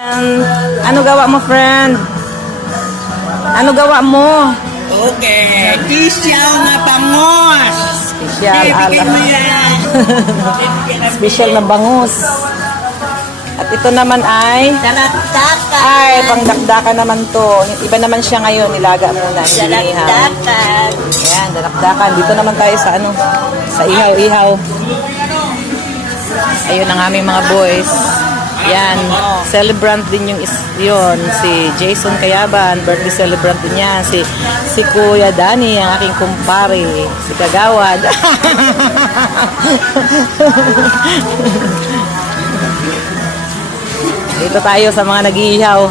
Ano gawa mo, friend? Ano gawa mo? Okay, special na pangos. Special, Bibigay mo yan. Special na bangus. At ito naman ay pangdakdakan naman to. Iba naman siya ngayon, nilaga muna. Dalakdakan. Ayan, dalakdakan. Dito naman tayo sa sa ihaw-ihaw. Ayun ang aming mga boys. Yan, celebrant din yun, si Jason Cayaban, birthday celebrant din niya, si Kuya Danny, ang aking kumpare, si Kagawad. Dito tayo sa mga nag-iihaw.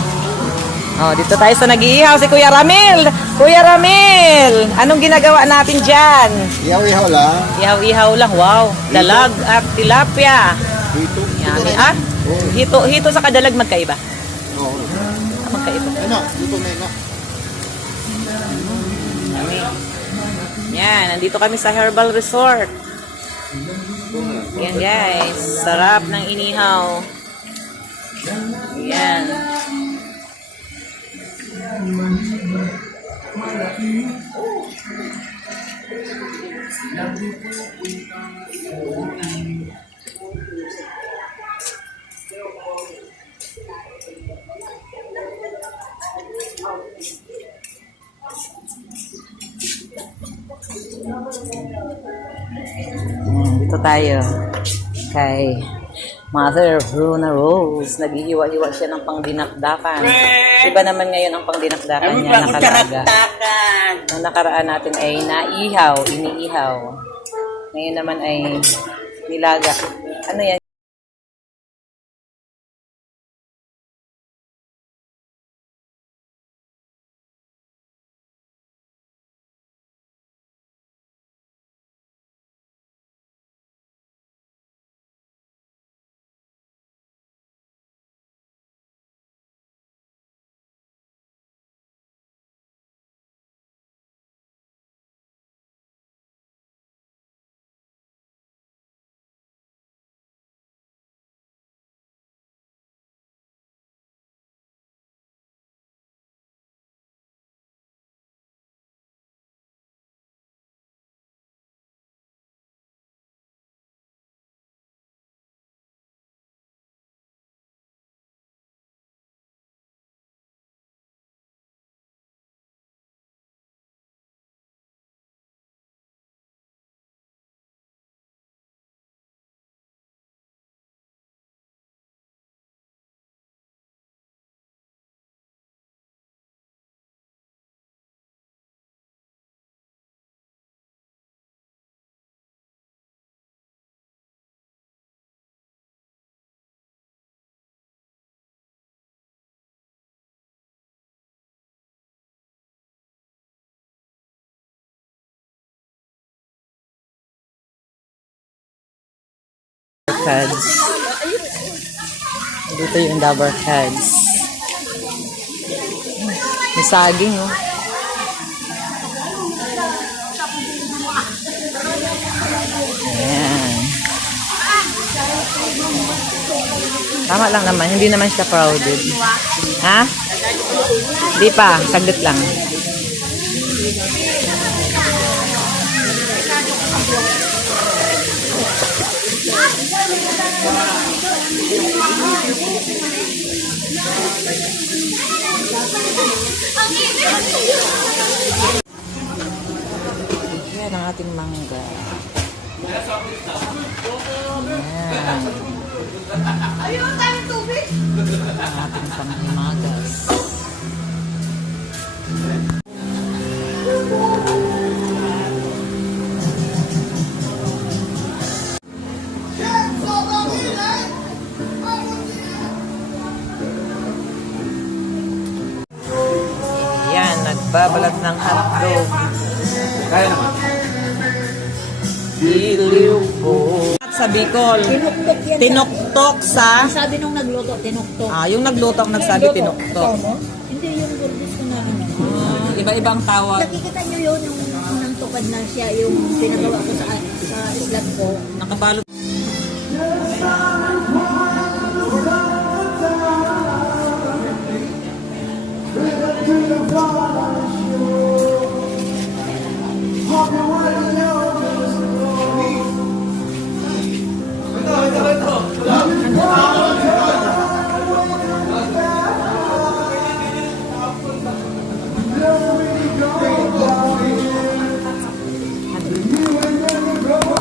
Oh, dito tayo sa nag-iihaw, si Kuya Ramil. Kuya Ramil, anong ginagawa natin dyan? Ihaw-ihaw lang. Ihaw-ihaw lang, wow. Dalag at tilapia. Dito. Yummy. Hito sa kadalag magkaiba. Oo. Magkaiba. Ano? Dito na ina. Yan, nandito kami sa Herbal Resort. Yan guys, sarap ng inihaw. Yan. Dito tayo kay Mother Bruna Rose. Naghihiwa-hiwa siya ng pangdinakdakan. Iba naman ngayon ang pangdinakdakan niya nakalaga. Nung nakaraan natin ay iniihaw. Ngayon naman ay nilaga. Ano yan? Cards. Dito yung Dabber Cards. May saging, oh. Ayan. Tama lang naman. Hindi naman siya crowded. Ha? Di pa. Saglit lang. Yan ang ating mangga. Yan. Ang ating panghimagas. Yan, nagbabalat ng hotdog. Kaya naman. Iliw ko. Sa Bicol. Tinuktok yan. Tinuktok sa... Ang sabi nung nagluto, tinuktok. yung nagluto ang nagsabi tinuktok. Hindi yung gurdis ko na ano. Iba-ibang tawag. Nakikita nyo yun, yung unang tukad na siya, yung pinagawa ko sa islat ko. Nakabalot.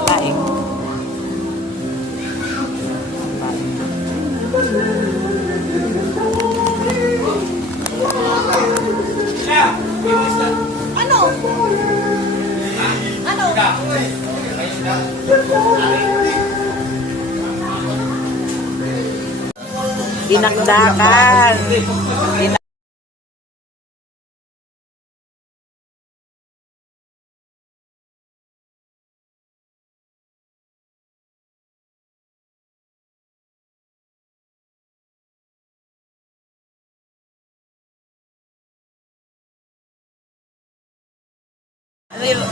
Kain. Ano? Ano? Dinakdakan.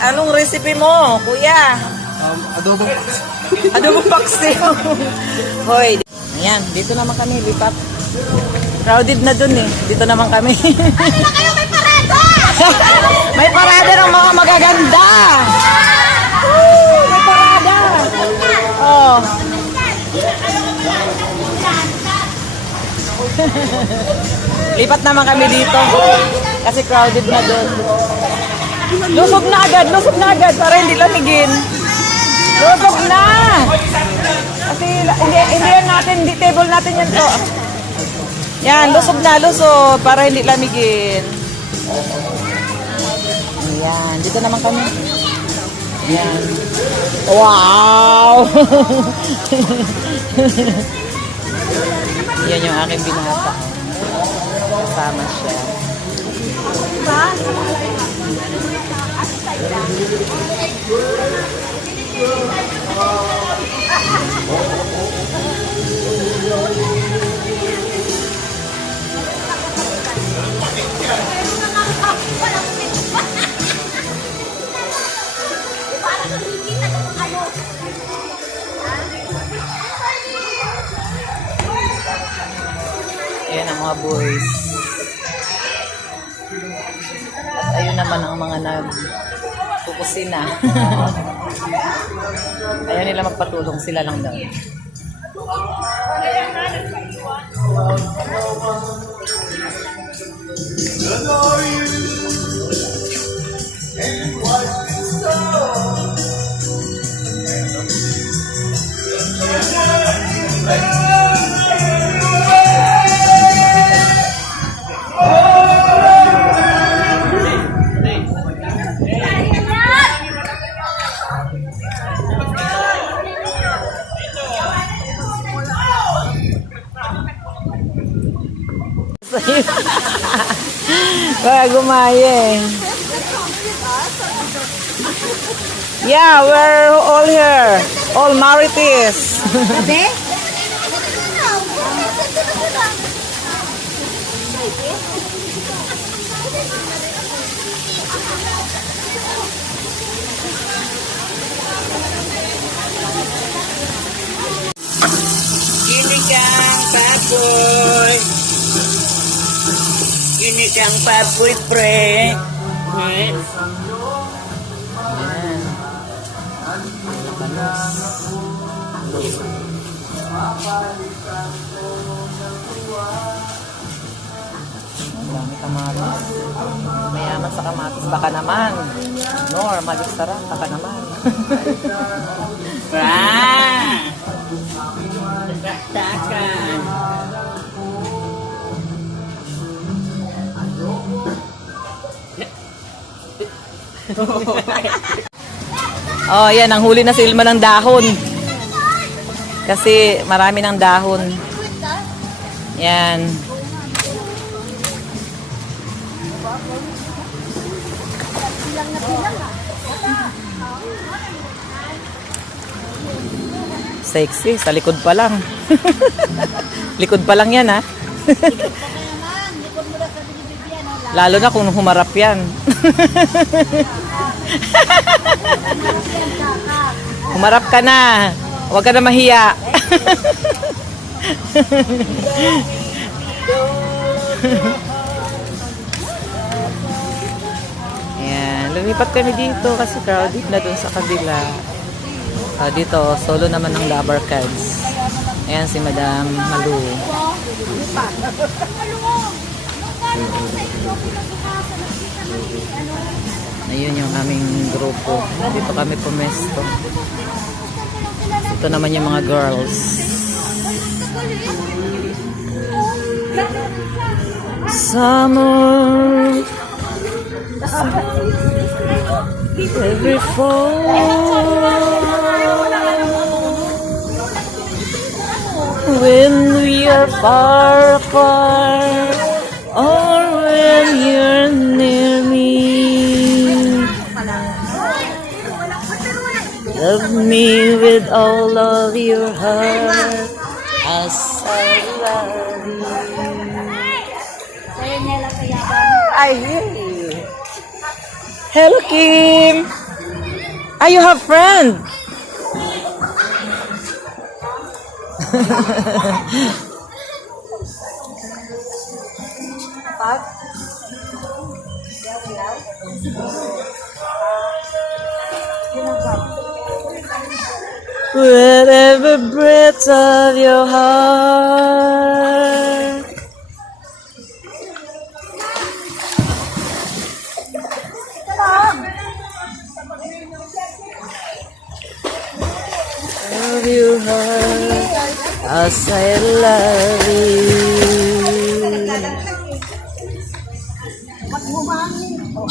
Anong recipe mo, kuya? Adobo. Adobo paksiw. Hoy, ayan, dito naman kami, lipat. Crowded na dun eh. Dito naman kami. Ano na kayo? May parada! May parada ng mga magaganda. Woo, may parada. Oh. Lipat naman kami dito. Kasi crowded na dun. Lusog na agad para hindi lamigin. Lusog na! Kasi hindi yan natin, hindi table natin yan to. Yan, lusog para hindi lamigin. Ayan, dito naman kami. Ayan. Wow! Yan yung aking binata. Kasama siya. Ayan ang mga boys. At ayun naman ang mga nagpukusina. Ayaw nila magpatulong, sila lang daw. Kaya gumaya eh. Yeah, we're all here. All Marites. Sabi? Ginikang papoy. Ginikang papoy, pre. Ayan. Ang dami kamatis. Mayaman sa kamatis. Baka naman. Nor, magic-sarap. Baka naman. Takan. Oh, yan. Ang huli na si Ilma ng dahon. Kasi marami ng dahon. Yan. Sexy. Sa likod pa lang. Likod pa lang yan, ha? Lalo na kung humarap yan. Humarap ka na. Huwag ka na mahiya. lumipat kami dito kasi crowded na dun sa kabila. Dito, solo naman ng lover cards. Ayan si Madam Malu. Ayun yung aming grupo. Dito kami pumesto. Ito naman yung mga girls. Summer every fall when we are far apart or when you're near me. Love me with all of your heart as I love you. I hear you. Hello, Kim. You have friend? With every breath of your heart. Of your heart, as I love you.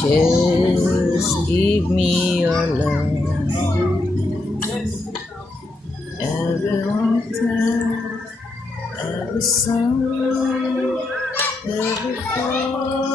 Just give me your love. Every winter, every summer, every fall.